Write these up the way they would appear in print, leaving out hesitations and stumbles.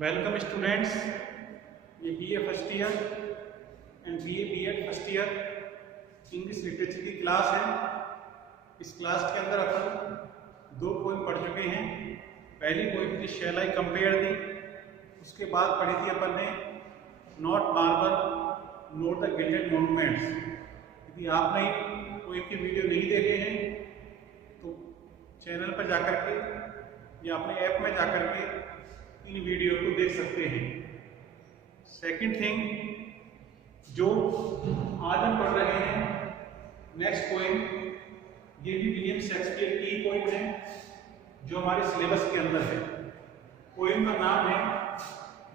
Welcome students, ये BA first year and BA BEd first year English literature की class है। इस class के अंदर अपन दो पोइम पढ़ चुके हैं। पहली पोइम थी शैल आई कंपेयर दी, उसके बाद पढ़ी थी अपन ने not marble note the gilded monuments. यदि आपने पोइम की वीडियो नहीं देखे हैं तो चैनल पर जाकर के या अपने ऐप में जाकर के इन वीडियो को देख सकते हैं। सेकंड थिंग, जो आज हम पढ़ रहे हैं नेक्स्ट पोइम, ये भी विलियम शेक्सपियर की पोइम है जो हमारे सिलेबस के अंदर है। पोइम का नाम है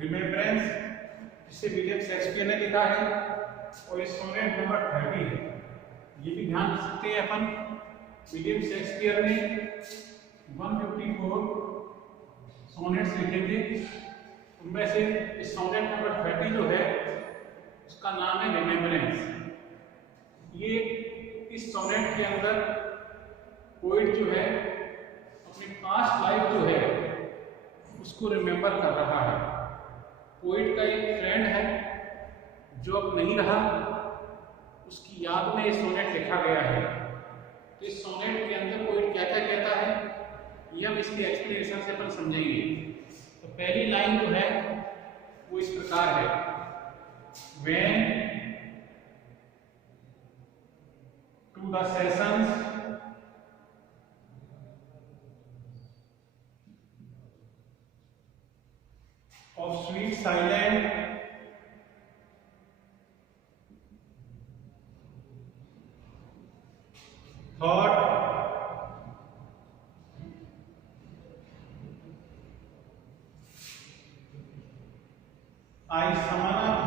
रिमेम्बरेंस, जिसे विलियम शेक्सपियर ने लिखा है और इस सोनेट नंबर 30 है। ये भी ध्यान रख सकते हैं अपन, विलियम शेक्सपियर ने 154 सोनेट्स लिखे थे। उनमें से इस सोनेट नंबर 30 जो है उसका नाम है रिमेम्बरेंस। ये इस सोनेट के अंदर पोइट जो है अपनी पास्ट लाइफ जो है उसको रिमेम्बर कर रहा है। पोइट का एक फ्रेंड है जो अब नहीं रहा, उसकी याद में ये सोनेट लिखा गया है। तो इस सोनेट के अंदर पोइट क्या क्या कहता है ये हम इसके एक्सप्लेनेशन से अपन समझेंगे। तो पहली लाइन जो है वो इस प्रकार है, When to the sessions of sweet silent thought I summon up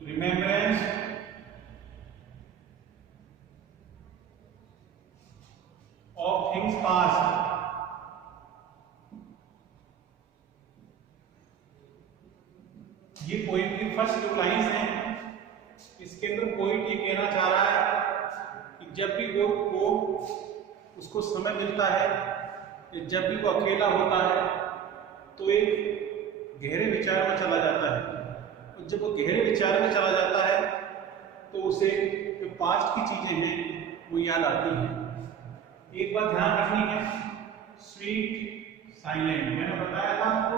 remembrance of things past। ये पोइम की फर्स्ट 2 लाइन्स हैं। इसके अंदर पोइट ये कहना चाह रहा है कि जब भी वो उसको समय मिलता है, जब भी वो अकेला होता है तो एक गहरे विचार में चला जाता है। और जब वो गहरे विचार में चला जाता है तो उसे जो पास्ट की चीजें हैं वो याद आती हैं। एक बात ध्यान रखनी है, स्वीट साइलेंट, मैंने बताया था आपको,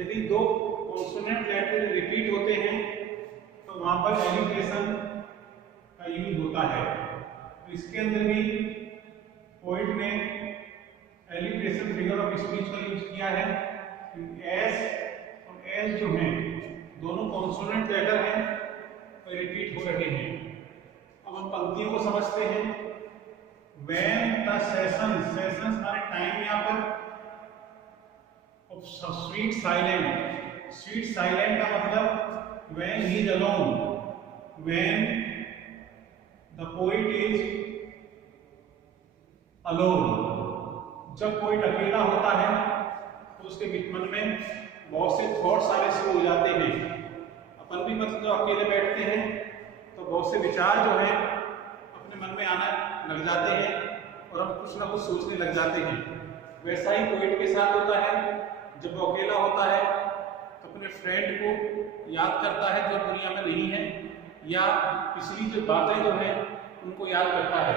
यदि 2 कॉन्सोनेंट लेटर रिपीट होते हैं तो वहां पर एलिट्रेशन का यूज होता है। तो इसके अंदर भी पोइट ने एलिट्रेशन फिगर ऑफ स्पीच का यूज किया है। एस और एस जो हैं दोनों कॉन्सोनेंट लेटर हैं और रिपीट हो रहे हैं। अब हम पंक्तियों को समझते हैं। When the sessions माने टाइम यहाँ पर, of sweet silent का मतलब when he is alone, when the poet is alone। जब कोई अकेला होता है तो उसके मन में बहुत से थॉट्स आने शुरू हो जाते हैं। अपन भी मतलब जब अकेले बैठते हैं तो बहुत से विचार जो है अपने मन में आना लग जाते हैं और हम कुछ ना कुछ सोचने लग जाते हैं। वैसा ही पोइट के साथ होता है, जब वो अकेला होता है तो अपने फ्रेंड को याद करता है जो दुनिया में नहीं है, या पिछली जो बातें जो है उनको याद करता है।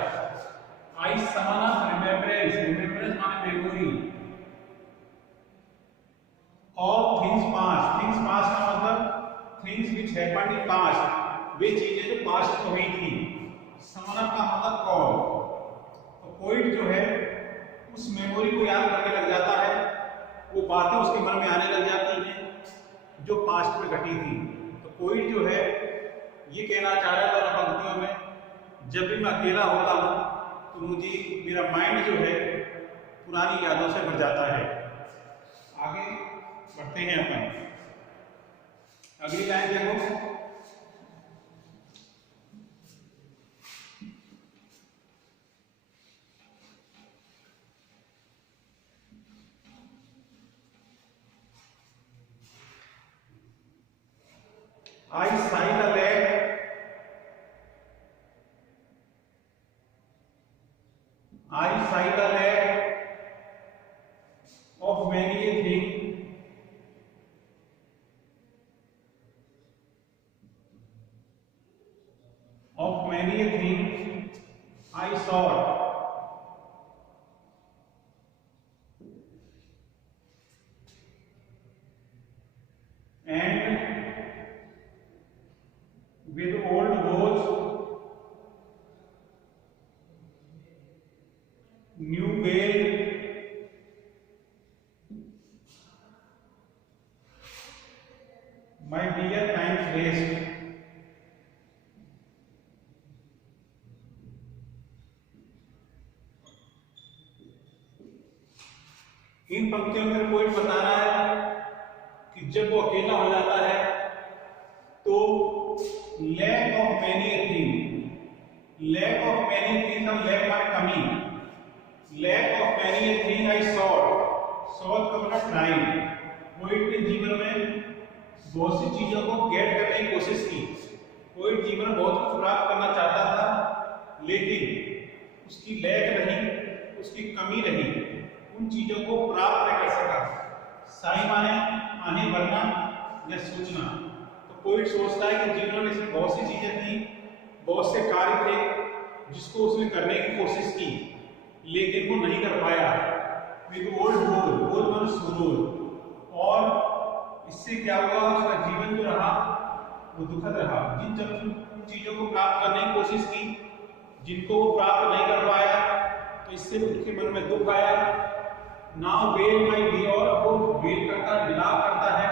I summon up remembrance माने मेमोरी of things past का मतलब things which happened in past, वे चीजें जो पास्ट में हुई थी। summon up का मतलब कॉल। तो पोइट जो है उस मेमोरी को याद करने लग जाता है, वो बातें उसके मन में आने लग जाती हैं जो पास्ट में घटी थी। तो पोइट जो है ये कहना चाह रहा है दोनों पंक्तियों में, जब भी मैं अकेला होता हूँ तो मुझे मेरा माइंड जो है पुरानी यादों से भर जाता है। आगे बढ़ते हैं अपन, अगली लाइन देखो, I sigh the lake, I sigh the lake sought. And with old woes, new veil, my dear times waste. इन पंक्तियों में पोएट बता रहा है कि जब वो अकेला हो जाता है तो lack of many thing, lack of many thing, lack माने कमी, lack of many thing I sought, sought का मतलब ट्राइंग। पोएट ने जीवन में बहुत सी चीजों को गेट करने की कोशिश की। पोएट जीवन में बहुत कुछ प्राप्त करना चाहता था, लेकिन उसकी लैक रही, उसकी कमी रही, उन चीजों को प्राप्त नहीं कर सका। साई माने आने बढ़ना या सोचना। तो पोएट सोचता है कि जीवन में इसमें बहुत सी चीजें थी, बहुत से कार्य थे जिसको उसने करने की कोशिश की, लेकिन वो नहीं कर पाया। विद ओल्ड गोल, गोल माने सुरूर, और इससे क्या हुआ, उसका जीवन जो रहा वो दुखद रहा। जिन चीजों को प्राप्त करने की कोशिश की, जिनको वो प्राप्त नहीं कर पाया, तो इससे उसके मन में दुख आया। नाउ वेल माई डियर, और वो वेल करता है, विलाप करता है,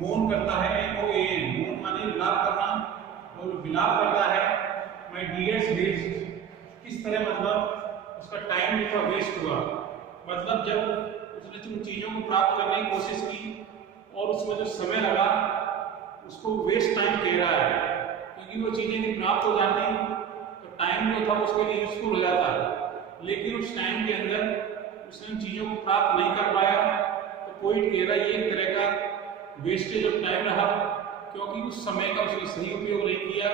मौन करता है, MOAN, मौन माने विलाप करना, और विलाप करता है माई डियर्स वेस्ट। किस तरह, मतलब उसका टाइम भी थोड़ा वेस्ट हुआ। मतलब जब उसने उन चीजों को प्राप्त करने की कोशिश की और उसमें जो समय लगा उसको वेस्ट टाइम कह रहा है, क्योंकि वो चीजें यदि प्राप्त हो जाती तो टाइम जो था उसके लिए यूजफुल हो जाता, लेकिन उस टाइम के अंदर उसने चीजों को प्राप्त नहीं कर पाया। तो पोएट कह रहा है ये एक तरह का वेस्टेज ऑफ टाइम रहा, क्योंकि उस समय का उसने सही उपयोग नहीं किया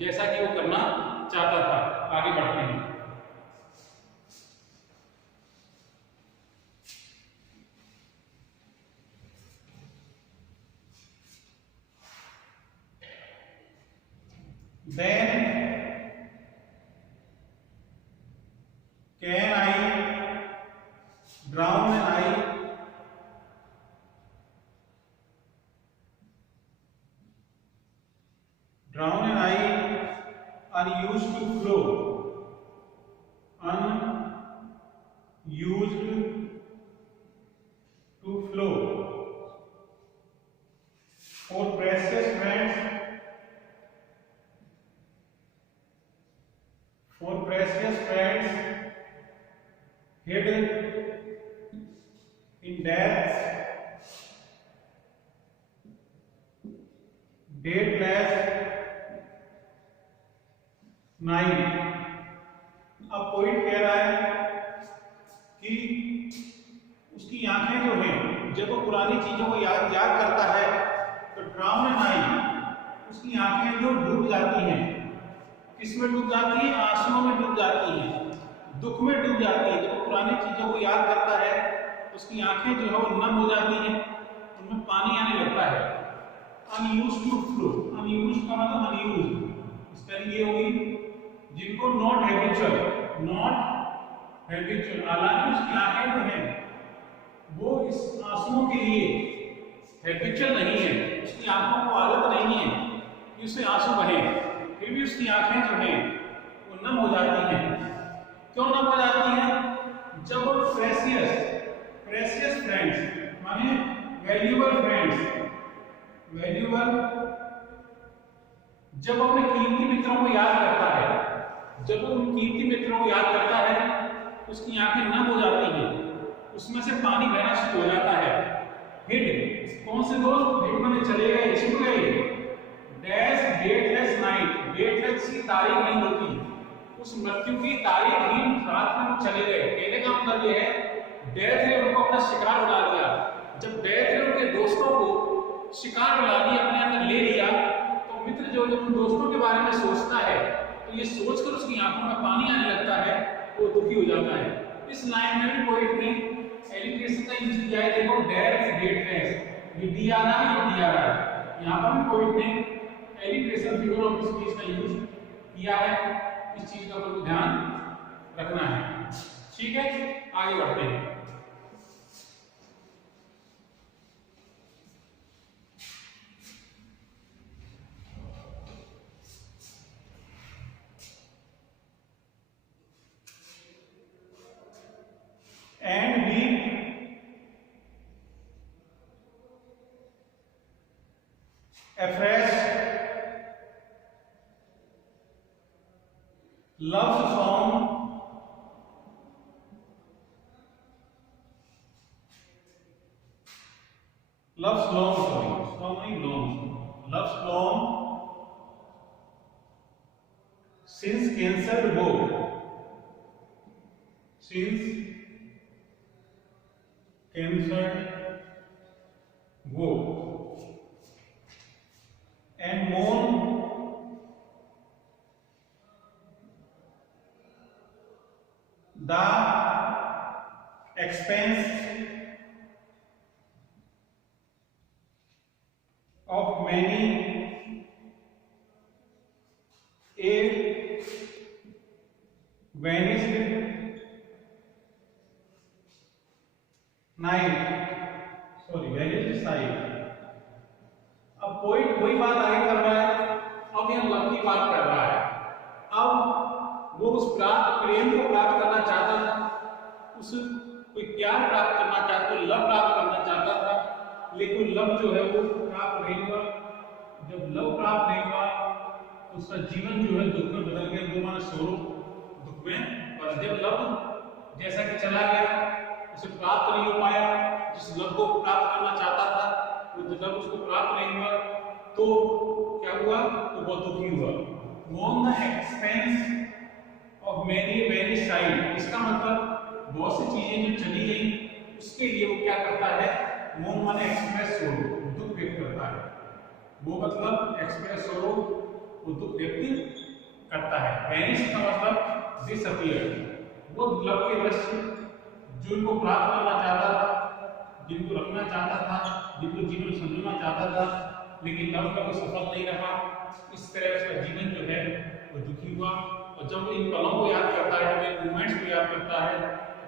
जैसा कि वो करना चाहता था। आगे बढ़ते हैं। Then can I drown an eye? Drown an eye unused to flow, unused to flow. For precious friends, for precious friends hid in death's dateless night. अब पोइट कह रहा है कि उसकी आंखें जो हैं, जब वो पुरानी चीजों को याद करता है तो ड्राउन एन आई, उसकी आंखें जो डूब जाती हैं। किसमें डूब जाती है? आंसुओं में डूब जाती हैं, दुख में डूब जाती है। जब वो पुरानी चीजों को याद करता है उसकी आंखें जो है वो नम हो जाती हैं, उनमें पानी आने लगता है। अनयूज्ड टू फ्लो, अनयूज्ड का मतलब अनयूज्ड, स्पेलिंग ये होगी जिनको नॉट हैबिचुअल, नॉट हैबिचुअल। हालांकि उसकी आंखें जो है वो इस आंसुओं के लिए हैबिचुअल नहीं है, उसकी आंखों को आदत नहीं है कि उससे आंसू बहे, फिर भी उसकी आंखें जो हैं वो नम हो जाती हैं। क्यों नम हो जाती हैं? जब वो प्रेशियस फ्रेंड्स माने वैल्यूएबल फ्रेंड्स, वैल्यूएबल, जब अपने कीमती मित्रों को याद करता है, जब वो उन कीमती मित्रों को याद करता है उसकी आंखें नम हो जाती हैं, उसमें से पानी बहना शुरू हो जाता है। हिड, कौन से दोस्त? हिड माने चले गए, छिप गए। डैश डेटलेस नाइट, डेटलेस की तारीख नहीं होती, उस मृत्यु की तारीखहीन रात में वो चले गए। कहने का मतलब ये है डेथ ने उनको अपना शिकार बना लिया। जब डेथ ने उनके दोस्तों को शिकार बना लिया, अपने अंदर ले लिया, तो मित्र जो जब उन दोस्तों के बारे में सोचता है तो ये सोचकर उसकी आंखों में पानी आने लगता है, वो दुखी हो जाता है। इस लाइन में भी पोएट ने एलिट्रेशन का यूज किया है। देखो डेथ डेटलेस, ये डी आ रहा है, ये डी आ रहा है। यहाँ पर भी पोएट ने एलिट्रेशन फिगर ऑफ स्पीच का यूज किया है। इस चीज का ध्यान रखना है। ठीक है, आगे बढ़ते हैं। And be afresh loves song loves long sorry song नहीं long loves long since cancelled वो since cancelled वो and mourn the expense of many a vanished night vanished sight। अब पोइट वही बात आगे कर रहा है, अब यह लव की बात कर रहा है। अब वो उस प्रेम को प्राप्त करना चाहता था, उस कोई प्यार प्राप्त करना चाहता था, लव प्राप्त करना चाहता था, लेकिन लव जो है वो प्राप्त नहीं हुआ। जब लव प्राप्त नहीं हुआ तो उसका जीवन जो है दुख में बदल गया, दो माने सोरो दुख में। और जब लव जैसा कि चला गया, उसे प्राप्त नहीं हो पाया, जिस लव को प्राप्त करना चाहता था वो जब उसको प्राप्त नहीं हुआ तो क्या हुआ, तो बहुत दुखी हुआ। मोन the expense of many very side, इसका मतलब बहुत सी चीजें जो चली गई उसके लिए वो क्या करता है, मोन माने एक्सप्रेस सोरो, दुख व्यक्त करता है। वो मतलब एक्सप्रेस सोरो, वो दुख व्यक्त करता है। वेनिश का मतलब डिसअपीयर, वो लव के दृश्य जो इनको प्राप्त करना चाहता था, जिनको रखना चाहता था, जिनको जीवन संजोना चाहता था, लेकिन लव का वो सफल नहीं रहा। इस तरह उसका जीवन जो है वो दुखी हुआ। और जब इन पलों को याद करता है, जब इन मोमेंट्स को याद करता है,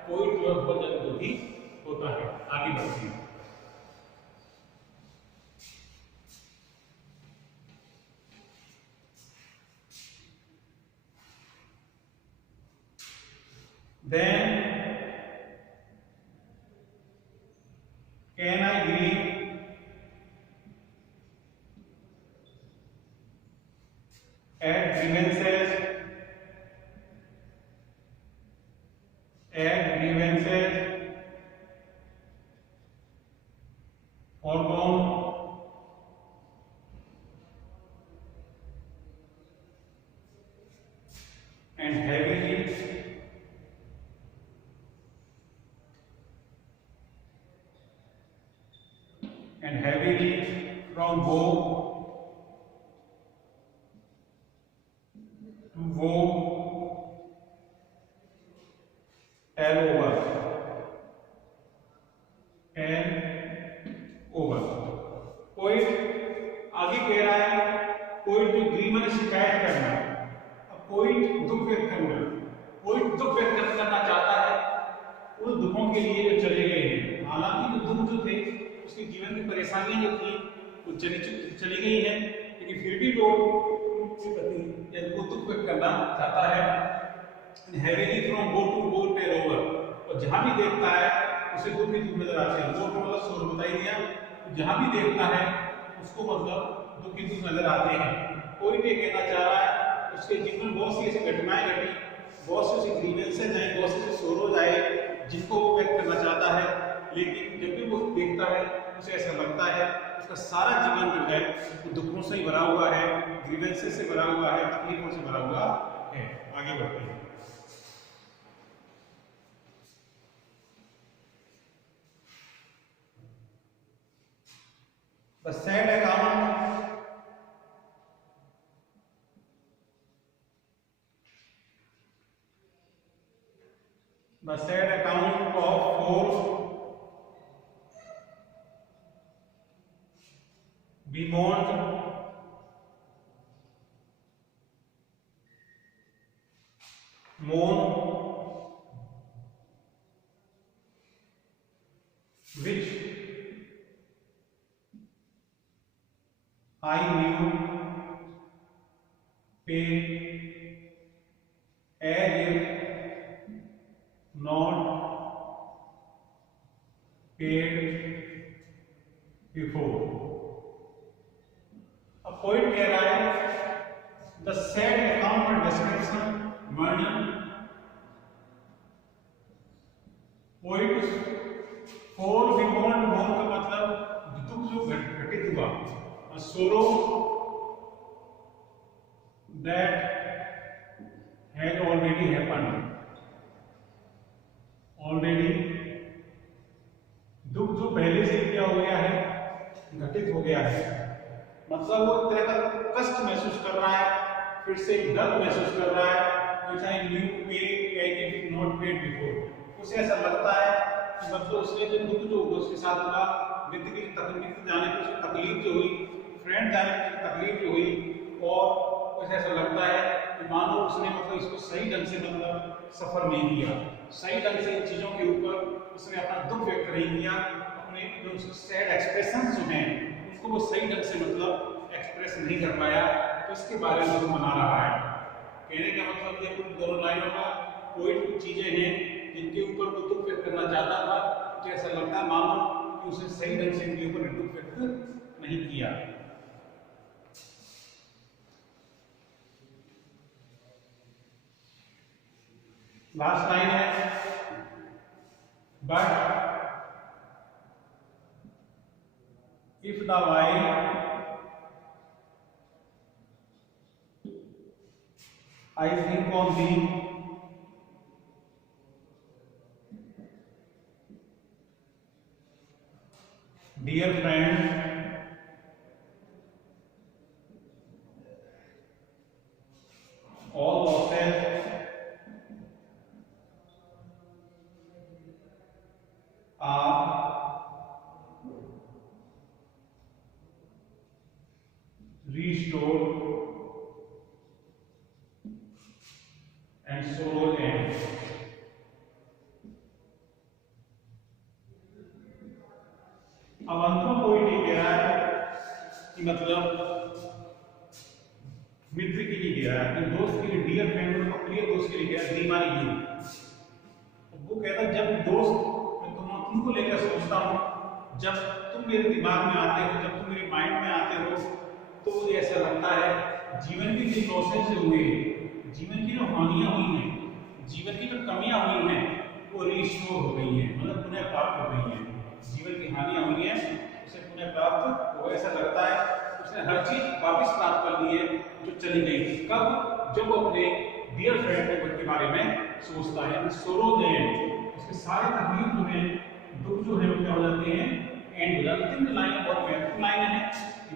कोई जो है बहुत ज्यादा दुखी होता है। आगे बढ़ते हैं। Then can I grieve at grievances foregone and heavily from woe to woe tell over कोई आगे कह रहा है, कोई जो ग्रीव ने शिकायत करना, अब कोई दुख व्यक्त करना, कोई दुख व्यक्त करना चाहता है उन दुखों के लिए जो चले गए हैं। हालांकि जो दुख जो थे, उसके जीवन की परेशानियां जो थी वो चली गई हैं, लेकिन फिर भी लोग उनके प्रति वो दुख व्यक्त करना चाहता है। Heavily from go to go tell over, और जहां भी देखता है उसे दुख ही दुख नजर आते हैं। वो मतलब सोर बताई दिया, जहां भी देखता है उसको मतलब दुख ही दुख नजर आते हैं। कोई भी कहना चाह रहा है उसके जीवन में बहुत सी ऐसी घटनाएं घटी, बहुत सी ऐसी ग्रीवेंसेस आए, बहुत से ऐसे सोरोज आए जिनको वो व्यक्त करना चाहता है, लेकिन जब भी वो देखता है उसे ऐसा लगता है उसका सारा जीवन जो है वो दुखों से ही भरा हुआ है, ग्रीवेंसेस से भरा हुआ है, तकलीफों से भरा हुआ है। आगे बढ़ते हैं। The sad account of four bemoaned moon which I knew pay as if not paid before. अब पोइट कह रहा है द सैड अकाउंट और डिस्क्रिप्शन मर्नी पोइट फॉर बियॉन्ड मोर का मतलब दुख जो घटित हुआ और सोरो that has already happened already दुख जो पहले से किया हो गया है घटित हो गया है मतलब वो एक तरह का कष्ट महसूस कर रहा है फिर से दर्द महसूस कर रहा है which I knew pay as if not paid before उसे ऐसा लगता है कि मतलब उसने जो दुख जो उसके साथ हुआ व्यक्ति की तकलीफ जाने की तकलीफ जो हुई फ्रेंड जाने की तकलीफ जो हुई और उसे ऐसा लगता है कि मानो उसने मतलब इसको सही ढंग से मतलब सफर नहीं किया सही ढंग से इन चीजों के ऊपर उसने अपना दुख व्यक्त नहीं किया अपने जो सैड एक्सप्रेशन जो हैं उसको वो सही ढंग से मतलब एक्सप्रेस नहीं कर पाया तो इसके बारे में वो मना रहा है कहने का मतलब ये कुछ दोनों लाइनों का कोई कुछ चीजें हैं जिनके ऊपर वो दुख व्यक्त करना चाहता था मुझे ऐसा लगता है मानो कि उसने सही ढंग से इनके ऊपर दुख व्यक्त नहीं किया लास्ट लाइन है but if the while I think on thee dear friend all losses are restored and sorrow ends. अब अंतों कोई नहीं कह रहा है कि मतलब मित्र के लिए कह रहा है अपने दोस्त के लिए डियर फ्रेंड और प्रिय दोस्त के लिए कह रहा है दीवानी की वो कहता है जब दोस्त मैं तुमको लेकर सोचता हूँ जब तुम मेरे दिमाग में आते हो जब तुम मेरे माइंड में आते हो तो मुझे ऐसा लगता है जीवन के जो लॉसेस हुए जीवन की जो हानियां हुई हैं जीवन की जो कमियां हुई हैं वो रिस्टोर हो गई हैं मतलब पुनः प्राप्त हो गई हैं जीवन की हानियां हुई हैं उसे पुनः प्राप्त हो ऐसा लगता है उसने हर चीज वापस प्राप्त कर ली है जो चली गई थी कब जब वो अपने डियर फ्रेंड के बारे में सोचता है सोरो दे उसके सारे तकलीफ जो है दुख जो है वो क्या हो जाते हैं एंड हो जाते हैं लाइन बहुत महत्वपूर्ण लाइन है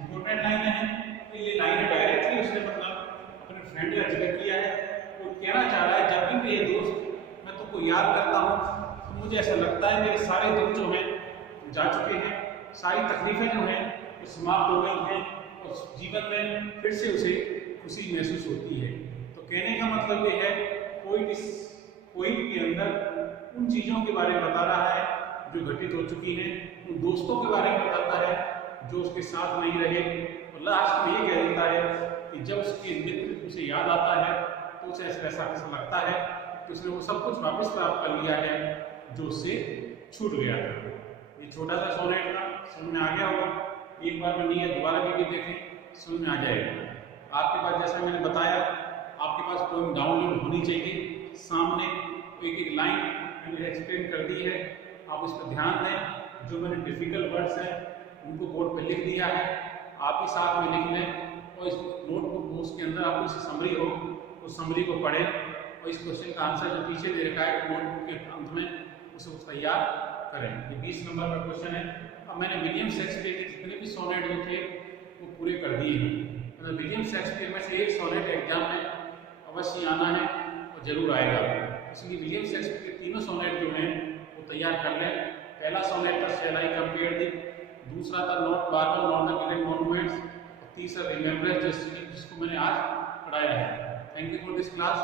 इंपोर्टेंट लाइन है तो ये लाइन डायरेक्टली उसने मतलब अपने फ्रेंड का जिक्र किया है वो कहना चाह रहा है जब भी मेरे दोस्त मैं तुमको याद करता हूँ तो मुझे ऐसा लगता है मेरे सारे दुख जो हैं जा चुके हैं सारी तकलीफें जो हैं वो समाप्त हो गई हैं और जीवन में फिर से उसे खुशी महसूस होती है तो कहने का मतलब ये है कोई के अंदर उन चीज़ों के बारे में बता रहा है जो घटित हो चुकी हैं उन दोस्तों के बारे में बताता है जो उसके साथ नहीं रहे और लास्ट में ये कह देता है कि जब उसके मित्र उसे याद आता है तो उसे ऐसा लगता है कि उसने वो सब कुछ वापस प्राप्त कर लिया है जो उससे छूट गया था। ये छोटा सा सोनेट था समझ में आ गया होगा एक बार में नहीं है दोबारा भी देखें समझ में आ जाएगा। आपके पास जैसा मैंने बताया आपके पास पोएम डाउनलोड होनी चाहिए सामने एक एक लाइन मैंने एक्सप्लेन कर दी है आप इस पर ध्यान दें जो मैंने डिफिकल्ट वर्ड्स हैं उनको बोर्ड पे लिख दिया है आप ही साथ में लिख लें और इस नोटबुक उसके अंदर आपको इसकी समरी हो उस समरी को पढ़ें और इस क्वेश्चन का आंसर जो पीछे दे रखा है नोटबुक के अंत में उसे तैयार करें। ये 20 नंबर का क्वेश्चन है। अब मैंने विलियम शेक्सपियर के जितने भी सोनेट जो थे वो पूरे कर दिए हैं मतलब विलियम शेक्सपियर में से एक सोनेट एग्जाम में अवश्य आना है और जरूर आएगा इसलिए विलियम शेक्सपियर के तीनों सोनेट जो हैं वो तैयार कर लें। पहला सोनेट था शैल आई कंपेयर दी दूसरा था not barber not the given monuments और तीसरा रिमेम्बरेंस जिसको मैंने आज पढ़ाया है। Thank you for this class.